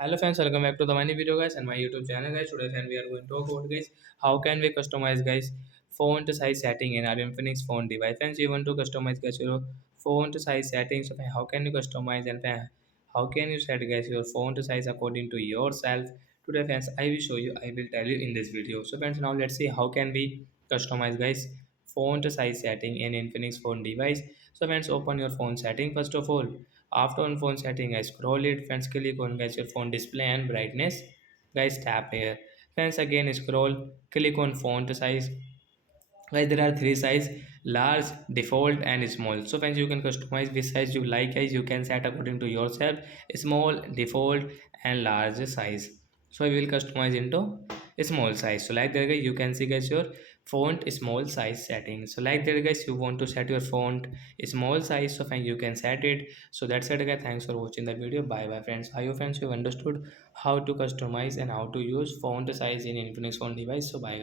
Hello friends, welcome back to the many video guys and my YouTube channel guys. Today friend we are going to talk about guys how can we customize guys font size setting in our Infinix phone device. Friends, you want to customize guys your font size settings. So how can you customize and how can you set guys your font size according to yourself? Today friends I will show you, I will tell you in this video. So friends, now let's see how can we customize guys font size setting in Infinix phone device. So friends, open your phone setting first of all. After on phone setting, guys, scroll it. Friends, click on guys your phone display and brightness. Guys, tap here. Friends, again scroll. Click on font size. Guys, there are three size: large, default, and small. So friends, you can customize which size you like. Guys, you can set according to yourself. Small, default, and large size. So I will customize into small size. So like that, guys, you can see guys your font small size setting. So like that, guys, you want to set your font small size. So fine, you can set it. So that's it, guys. Thanks for watching the video. Bye bye, friends. I hope friends you understood how to customize and how to use font size in Infinix phone device. So bye, guys.